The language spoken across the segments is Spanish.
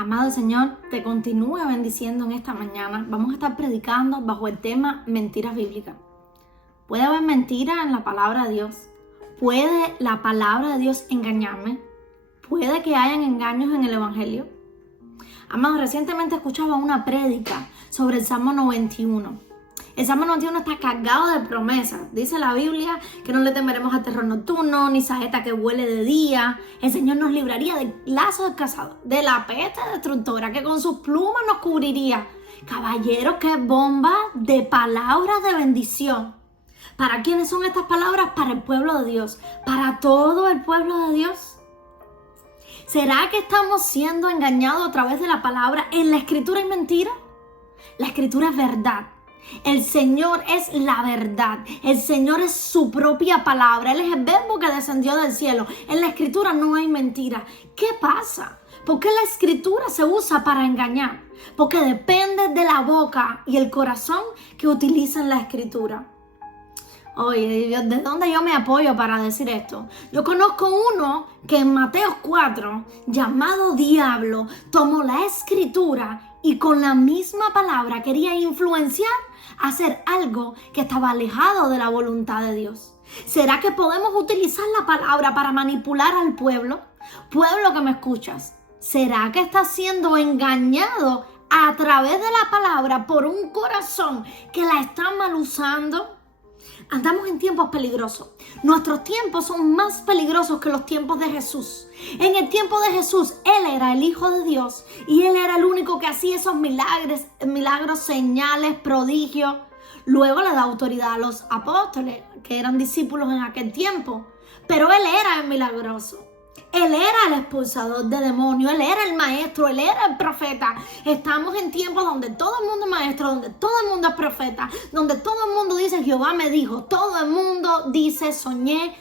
Amado Señor, te continúe bendiciendo en esta mañana. Vamos a estar predicando bajo el tema mentiras bíblicas. ¿Puede haber mentira en la palabra de Dios? ¿Puede la palabra de Dios engañarme? ¿Puede que hayan engaños en el Evangelio? Amado, recientemente escuchaba una prédica sobre el Salmo 91. El Salmo 91 está cargado de promesas. Dice la Biblia que no le temeremos al terror nocturno, ni saeta que huele de día. El Señor nos libraría del lazo del cazador, de la peste destructora, que con sus plumas nos cubriría. Caballero, qué bomba de palabras de bendición. ¿Para quiénes son estas palabras? Para el pueblo de Dios. Para todo el pueblo de Dios. ¿Será que estamos siendo engañados a través de la palabra? ¿En la Escritura hay mentira? La Escritura es verdad. El Señor es la verdad. El Señor es su propia palabra. Él es el verbo que descendió del cielo. En la Escritura no hay mentira. ¿Qué pasa? ¿Por qué la Escritura se usa para engañar? Porque depende de la boca y el corazón que utilizan la Escritura. Oye, ¿de dónde yo me apoyo para decir esto? Yo conozco uno que en Mateo 4, llamado Diablo, tomó la Escritura y con la misma palabra quería influenciar a hacer algo que estaba alejado de la voluntad de Dios. ¿Será que podemos utilizar la palabra para manipular al pueblo? Pueblo que me escuchas, ¿será que estás siendo engañado a través de la palabra por un corazón que la está mal usando? Andamos en tiempos peligrosos. Nuestros tiempos son más peligrosos que los tiempos de Jesús. En el tiempo de Jesús, Él era el Hijo de Dios y Él era el único que hacía esos milagros, señales, prodigios. Luego le da autoridad a los apóstoles, que eran discípulos en aquel tiempo. Pero Él era el milagroso. Él era el expulsador de demonios, Él era el maestro, Él era el profeta. Estamos en tiempos donde todo el mundo es maestro, donde todo el mundo es profeta, donde todo el mundo dice Jehová me dijo, todo el mundo dice soñé.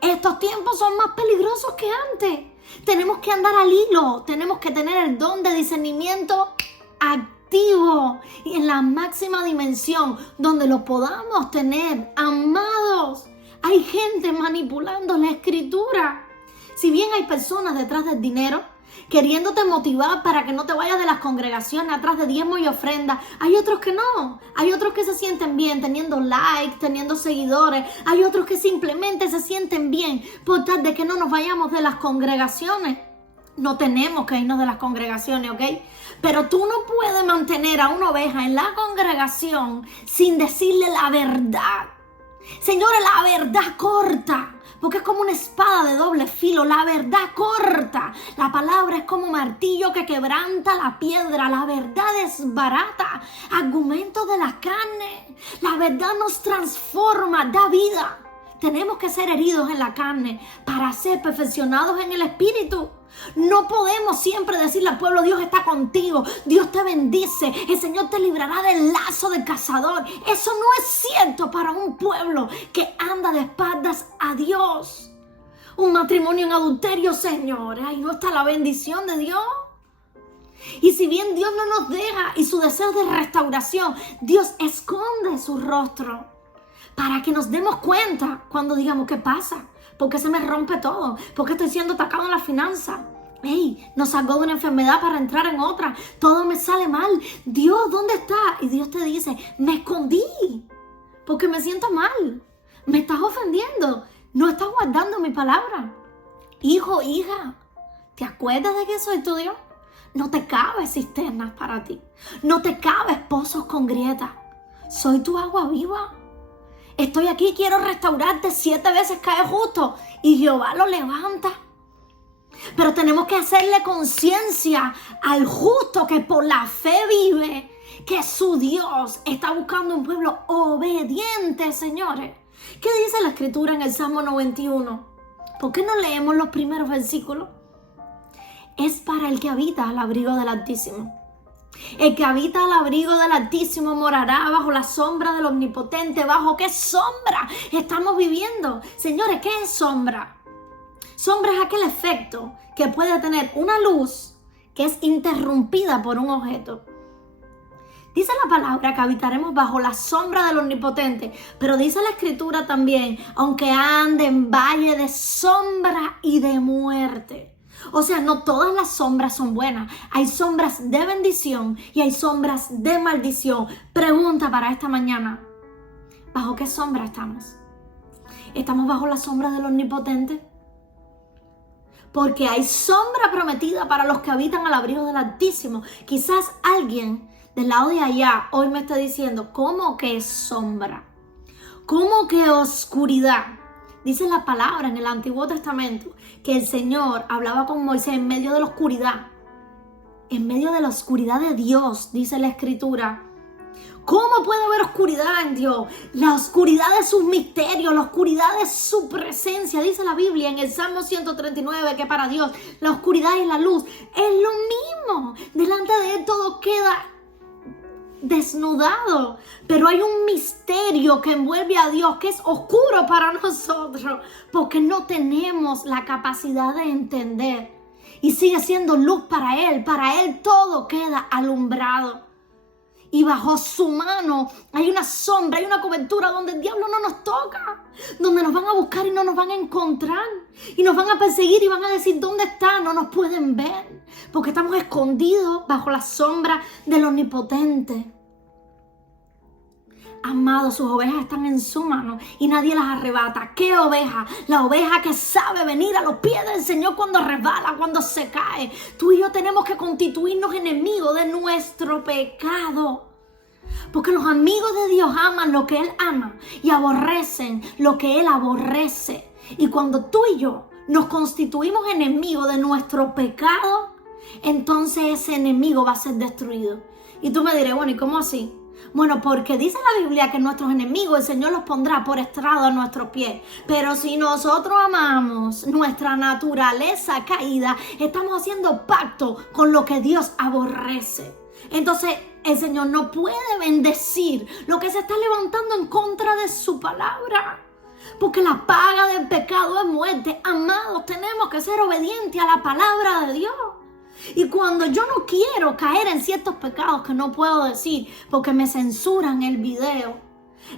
Estos tiempos son más peligrosos que antes. Tenemos que andar al hilo, tenemos que tener el don de discernimiento activo y en la máxima dimensión donde lo podamos tener. Amados, hay gente manipulando la Escritura. Si bien hay personas detrás del dinero queriéndote motivar para que no te vayas de las congregaciones atrás de diezmo y ofrenda, hay otros que no. Hay otros que se sienten bien teniendo likes, teniendo seguidores. Hay otros que simplemente se sienten bien por tal de que no nos vayamos de las congregaciones. No tenemos que irnos de las congregaciones, ¿ok? Pero tú no puedes mantener a una oveja en la congregación sin decirle la verdad. Señores, la verdad corta, porque es como una espada de doble filo. La verdad corta. La palabra es como martillo que quebranta la piedra. La verdad desbarata argumentos de la carne. La verdad nos transforma, da vida. Tenemos que ser heridos en la carne para ser perfeccionados en el espíritu. No podemos siempre decirle al pueblo, Dios está contigo, Dios te bendice, el Señor te librará del lazo del cazador. Eso no es cierto para un pueblo que anda de espaldas a Dios. Un matrimonio en adulterio, señores, ahí no está la bendición de Dios. Y si bien Dios no nos deja y su deseo de restauración, Dios esconde su rostro para que nos demos cuenta cuando digamos, ¿qué pasa? ¿Por qué se me rompe todo? ¿Por qué estoy siendo atacado en la finanza? Nos salgo de una enfermedad para entrar en otra. Todo me sale mal. Dios, ¿dónde está? Y Dios te dice, me escondí porque me siento mal. Me estás ofendiendo. No estás guardando mi palabra. Hijo, hija, ¿te acuerdas de que soy tu Dios? No te cabe cisternas para ti. No te cabe pozos con grietas. Soy tu agua viva. Estoy aquí, quiero restaurarte. 7 veces cae justo y Jehová lo levanta. Pero tenemos que hacerle conciencia al justo que por la fe vive, que su Dios está buscando un pueblo obediente, señores. ¿Qué dice la Escritura en el Salmo 91? ¿Por qué no leemos los primeros versículos? Es para el que habita al abrigo del Altísimo. El que habita al abrigo del Altísimo morará bajo la sombra del Omnipotente. ¿Bajo qué sombra estamos viviendo? Señores, ¿qué es sombra? Sombra es aquel efecto que puede tener una luz que es interrumpida por un objeto. Dice la palabra que habitaremos bajo la sombra del Omnipotente, pero dice la Escritura también, aunque ande en valle de sombra y de muerte. O sea, no todas las sombras son buenas. Hay sombras de bendición y hay sombras de maldición. Pregunta para esta mañana: ¿bajo qué sombra estamos? ¿Estamos bajo la sombra del Omnipotente? Porque hay sombra prometida para los que habitan al abrigo del Altísimo. Quizás alguien del lado de allá hoy me esté diciendo: ¿cómo que sombra? ¿Cómo que oscuridad? Dice la palabra en el Antiguo Testamento que el Señor hablaba con Moisés en medio de la oscuridad. En medio de la oscuridad de Dios, dice la Escritura. ¿Cómo puede haber oscuridad en Dios? La oscuridad de sus misterios, la oscuridad de su presencia. Dice la Biblia en el Salmo 139 que para Dios la oscuridad y la luz es lo mismo. Delante de Él todo queda desnudado, pero hay un misterio que envuelve a Dios que es oscuro para nosotros porque no tenemos la capacidad de entender, y sigue siendo luz para Él todo queda alumbrado. Y bajo su mano hay una sombra, hay una cobertura donde el diablo no nos toca, donde nos van a buscar y no nos van a encontrar, y nos van a perseguir y van a decir: ¿dónde está? No nos pueden ver, porque estamos escondidos bajo la sombra del Omnipotente. Amados, sus ovejas están en su mano y nadie las arrebata. ¿Qué oveja? La oveja que sabe venir a los pies del Señor cuando resbala, cuando se cae. Tú y yo tenemos que constituirnos enemigos de nuestro pecado, porque los amigos de Dios aman lo que Él ama y aborrecen lo que Él aborrece. Y cuando tú y yo nos constituimos enemigos de nuestro pecado, entonces ese enemigo va a ser destruido. Y tú me dirás: bueno, ¿y cómo así? Bueno, porque dice la Biblia que nuestros enemigos el Señor los pondrá por estrado a nuestros pies. Pero si nosotros amamos nuestra naturaleza caída, estamos haciendo pacto con lo que Dios aborrece. Entonces el Señor no puede bendecir lo que se está levantando en contra de su palabra, porque la paga del pecado es muerte. Amados, tenemos que ser obedientes a la palabra de Dios. Y cuando yo no quiero caer en ciertos pecados que no puedo decir porque me censuran el video,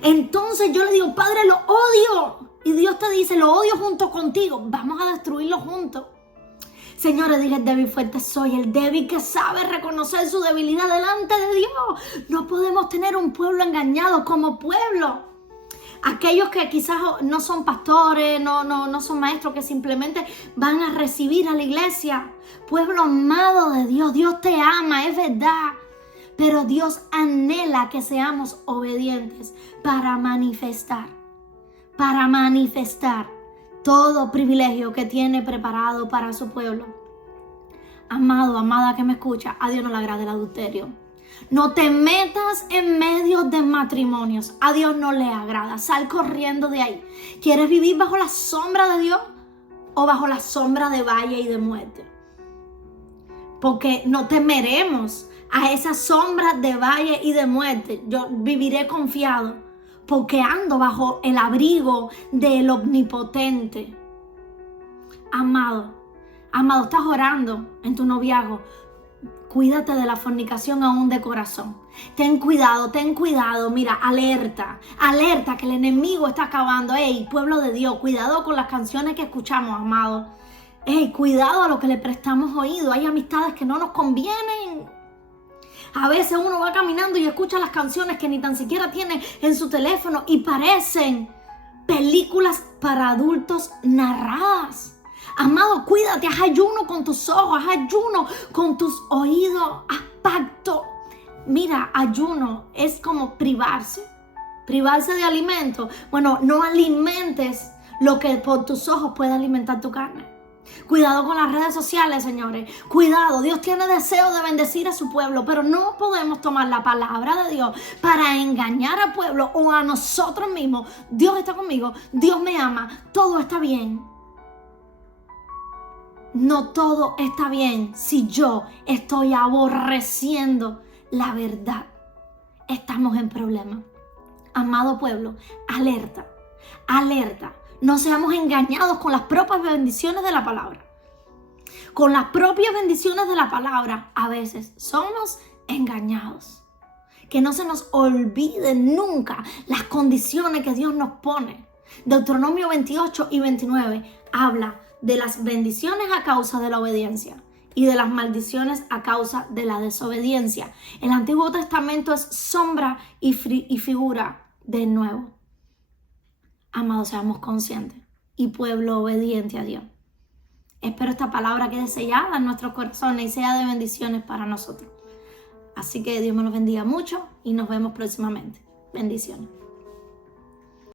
entonces yo le digo: Padre, lo odio. Y Dios te dice: lo odio junto contigo, vamos a destruirlo juntos. Señores, dije: el débil fuerte soy, el débil que sabe reconocer su debilidad delante de Dios. No podemos tener un pueblo engañado como pueblo. Aquellos que quizás no son pastores, no son maestros, que simplemente van a recibir a la iglesia. Pueblo amado de Dios, Dios te ama, es verdad. Pero Dios anhela que seamos obedientes para manifestar todo privilegio que tiene preparado para su pueblo. Amado, amada que me escucha, a Dios no le agrada el adulterio. No te metas en medio de matrimonios. A Dios no le agrada. Sal corriendo de ahí. ¿Quieres vivir bajo la sombra de Dios o bajo la sombra de valle y de muerte? Porque no temeremos a esa sombra de valle y de muerte. Yo viviré confiado porque ando bajo el abrigo del Omnipotente. Amado, estás orando en tu noviazgo. Cuídate de la fornicación aún de corazón. Ten cuidado. Mira, alerta que el enemigo está acabando. Ey, pueblo de Dios, cuidado con las canciones que escuchamos, amado. Ey, cuidado a lo que le prestamos oído. Hay amistades que no nos convienen. A veces uno va caminando y escucha las canciones que ni tan siquiera tiene en su teléfono y parecen películas para adultos narradas. Amado, cuídate, haz ayuno con tus ojos, haz ayuno con tus oídos, haz pacto. Mira, ayuno es como privarse de alimento. Bueno, no alimentes lo que por tus ojos puede alimentar tu carne. Cuidado con las redes sociales, señores. Cuidado, Dios tiene deseo de bendecir a su pueblo, pero no podemos tomar la palabra de Dios para engañar al pueblo o a nosotros mismos. Dios está conmigo, Dios me ama, todo está bien. No todo está bien si yo estoy aborreciendo la verdad. Estamos en problema. Amado pueblo, alerta. No seamos engañados con las propias bendiciones de la palabra. Con las propias bendiciones de la palabra, a veces somos engañados. Que no se nos olvide nunca las condiciones que Dios nos pone. Deuteronomio 28 y 29 habla de las bendiciones a causa de la obediencia y de las maldiciones a causa de la desobediencia. El Antiguo Testamento es sombra y figura del Nuevo. Amados, seamos conscientes y pueblo obediente a Dios. Espero esta palabra quede sellada en nuestros corazones y sea de bendiciones para nosotros. Así que Dios me los bendiga mucho y nos vemos próximamente. Bendiciones.